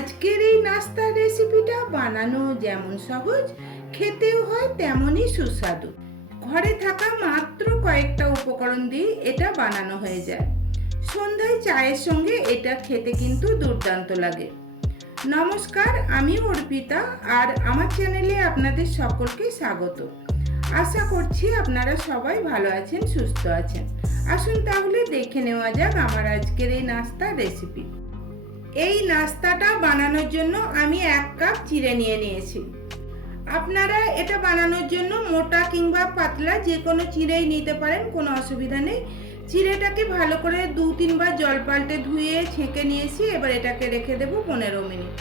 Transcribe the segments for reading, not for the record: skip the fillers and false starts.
আজকের এই নাস্তার রেসিপিটা বানানো যেমন সহজ, খেতেও হয় তেমনই সুস্বাদু। ঘরে থাকা মাত্র কয়েকটা উপকরণ দিয়ে এটা বানানো হয়ে যায়। সন্ধ্যায় চায়ের সঙ্গে এটা খেতে কিন্তু দুর্দান্ত লাগে। নমস্কার, আমি অর্পিতা আর আমার চ্যানেলে আপনাদের সকলকে স্বাগত। আশা করছি আপনারা সবাই ভালো আছেন, সুস্থ আছেন। আসুন তাহলে দেখে নেওয়া যাক আমার আজকের এই নাস্তার রেসিপি। এই নাস্তাটা বানানোর জন্য আমি 1 কাপ চিড়ে নিয়ে নিয়েছি। আপনারা এটা বানানোর জন্য মোটা কিংবা পাতলা যে কোনো চিড়েই নিতে পারেন, কোনো অসুবিধা নেই। চিড়েটাকে ভালো করে 2-3 বার জল পাল্টে ধুয়ে ছেঁকে নিয়েছি। এবার এটাকে রেখে দেবো 15 মিনিট।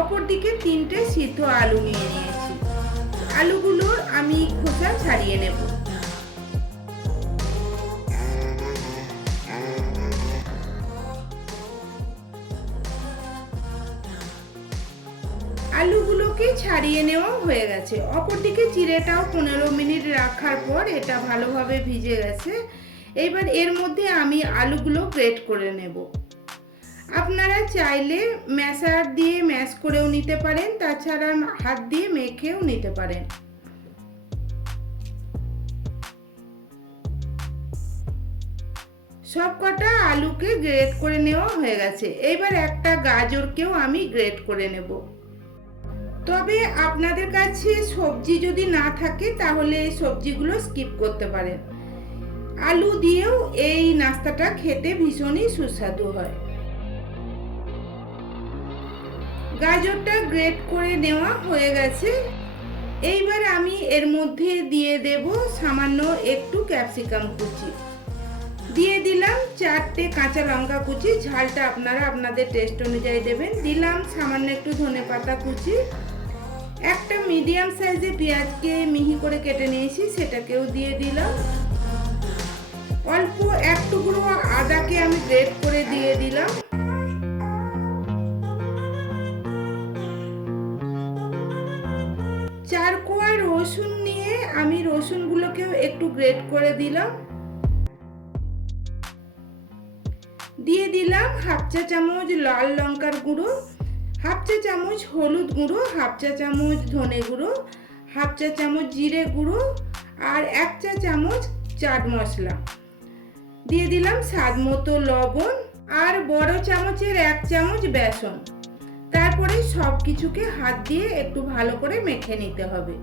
অপরদিকে 3টে সিদ্ধ আলু নিয়ে নিয়েছি। আলুগুলোর আমি খোসা ছাড়িয়ে নেব। আলুগুলোকে ছাড়িয়ে নেওয়া হয়ে গেছে। অপরদিকে চিড়েটাও 15 মিনিট রাখার পর এটা ভালোভাবে ভিজে গেছে। এবার এর মধ্যে আমি আলুগুলো গ্রেট করে নেব। আপনারা চাইলে ম্যাশার দিয়ে ম্যাশ করেও নিতে পারেন, তাছাড়া হাত দিয়ে মেখেও নিতে পারেন। সব কটা আলুকে গ্রেট করে নেওয়া হয়ে গেছে। এবার একটা গাজরকেও আমি গ্রেট করে নেব। তবে আপনাদের কাছে সবজি যদি না থাকে তাহলে সবজিগুলো স্কিপ করতে পারেন। আলু দিয়েও এই নাস্তাটা খেতে ভীষণই সুস্বাদু হয়। গাজরটা গ্রেট করে নেওয়া হয়ে গেছে। এইবার আমি এর মধ্যে দিয়ে দেব সামান্য একটু ক্যাপসিকাম কুচি, দিয়ে দিলাম 4টে কাঁচা লঙ্কা কুচি, ঝালটা আপনারা আপনাদের টেস্ট অনুযায়ী দেবেন। দিলাম সামান্য একটু ধনেপাতা কুচি, একটা মিডিয়াম সাইজে পেঁয়াজকে মিহি করে কেটে নিয়েছি, সেটাকেও দিয়ে দিলাম। অল্প এক টুকরো আদাকে আমি গ্রেট করে দিয়ে দিলাম। চার কোয়া রসুন নিয়ে আমি রসুনগুলোকেও একটু গ্রেট করে দিলাম। দিয়ে দিলাম হাফ চা চামচ লাল লঙ্কার গুঁড়ো, হাফ চা চামচ হলুদ গুঁড়ো, হাফ চা চামচ ধনে গুঁড়ো, হাফ চা চামচ জিরে গুঁড়ো আর 1 চা চামচ চাট মশলা। দিয়ে দিলাম স্বাদ মতো লবণ আর বড় চামচের 1 চামচ বেসন। তারপরে সব কিছুকে হাত দিয়ে একটু ভালো করে মেখে নিতে হবে।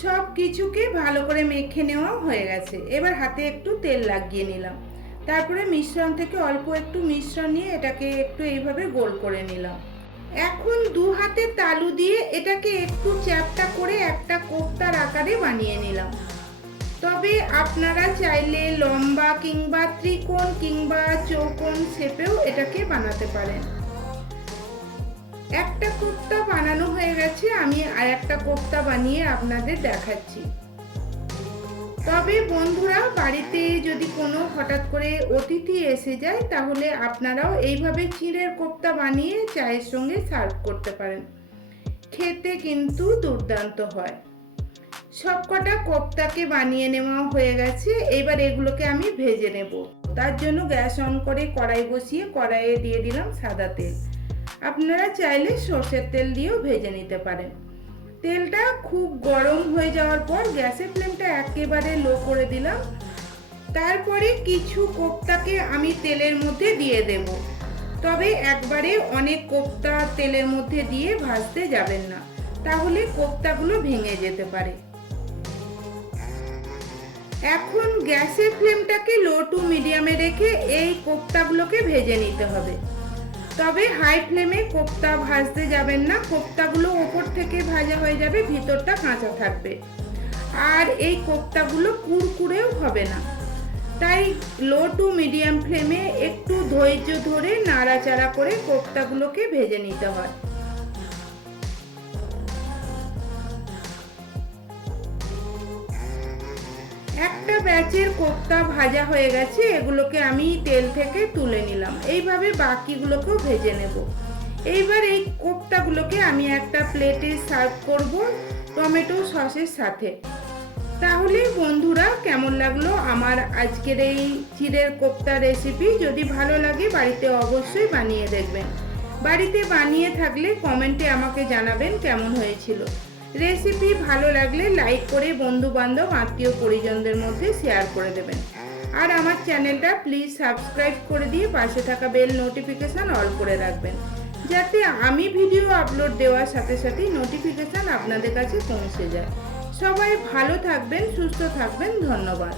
সব কিছুকে ভালো করে মেখে নেওয়া হয়ে গেছে। এবার হাতে একটু তেল লাগিয়ে নিলাম। তারপরে মিশ্রণ থেকে অল্প একটু মিশ্রণ নিয়ে এটাকে একটু এইভাবে গোল করে নিলাম। এখন 2 হাতে তালু দিয়ে এটাকে একটু চ্যাপ্টা করে একটা কোফতার আকারে বানিয়ে নিলাম। তবে আপনারা চাইলে লম্বা কিংবা ত্রিকোণ কিংবা চৌকোণ শেপেও এটাকে বানাতে পারেন। একটা কোফতা বানানো হয়ে গেছে, আমি আর একটা কোফতা বানিয়ে আপনাদের দেখাচ্ছি। তবে বন্ধুরা, বাড়িতে যদি কোনো হঠাৎ করে অতিথি এসে যায় তাহলে আপনারাও এইভাবে চিড়ের কোফতা বানিয়ে চায়ের সঙ্গে সার্ভ করতে পারেন। খেতে কিন্তু দুর্দান্ত হয়। সবকটা কোফতাকে বানিয়ে নেওয়া হয়ে গেছে। এবার এগুলোকে আমি ভেজে নেব। তার জন্য গ্যাস অন করে কড়াই বসিয়ে কড়াইয়ে দিয়ে দিলাম সাদা তেল। আপনারা চাইলে সরষের তেল দিয়েও ভেজে নিতে পারেন। তেলটা খুব গরম হয়ে যাওয়ার পর গ্যাসের ফ্লেমটা একেবারে লো করে দিলাম। তারপরে কিছু কোফতাকে আমি তেলের মধ্যে দিয়ে দেব। তবে একবারে অনেক কোফতা তেলের মধ্যে দিয়ে ভাজতে যাবেন না, তাহলে কোফতাগুলো ভেঙে যেতে পারে। এখন গ্যাসের ফ্লেমটাকে লো টু মিডিয়ামে রেখে এই কোফতাগুলোকে ভেজে নিতে হবে। তবে হাই ফ্লেমে কোফতা ভাজতে যাবেন না, কোফতাগুলো ওপর থেকে ভাজা হয়ে যাবে, ভিতরটা কাঁচা থাকবে। আর এই কোফতাগুলো কুড়কুড়েও হবে না। তাই লো টু মিডিয়াম ফ্লেমে একটু ধৈর্য ধরে নাড়াচাড়া করে কোফতাগুলোকে ভেজে নিতে হয়। একটা ব্যাচের কোফতা ভাজা হয়ে গেছে, এগুলোকে আমি তেল থেকে তুলে নিলাম। এইভাবে বাকিগুলোকেও ভেজে নেব। এইবার এই কোফতাগুলোকে আমি একটা প্লেটে সার্ভ করব টমেটো সসের সাথে। তাহলে বন্ধুরা, কেমন লাগলো আমার আজকের এই চিড়ের কোপ্তা রেসিপি? যদি ভালো লাগে বাড়িতে অবশ্যই বানিয়ে দেখবেন। বাড়িতে বানিয়ে থাকলে কমেন্টে আমাকে জানাবেন কেমন হয়েছিল। রেসিপি ভালো লাগলে লাইক করে বন্ধু বান্ধব আত্মীয় পরিজনদের মধ্যে শেয়ার করে দেবেন। আর আমার চ্যানেলটা প্লিজ সাবস্ক্রাইব করে দিয়ে পাশে থাকা বেল নোটিফিকেশান অল করে রাখবেন, যাতে আমি ভিডিও আপলোড দেওয়ার সাথে সাথেই নোটিফিকেশান আপনাদের কাছে পৌঁছে যায়। সবাই ভালো থাকবেন, সুস্থ থাকবেন। ধন্যবাদ।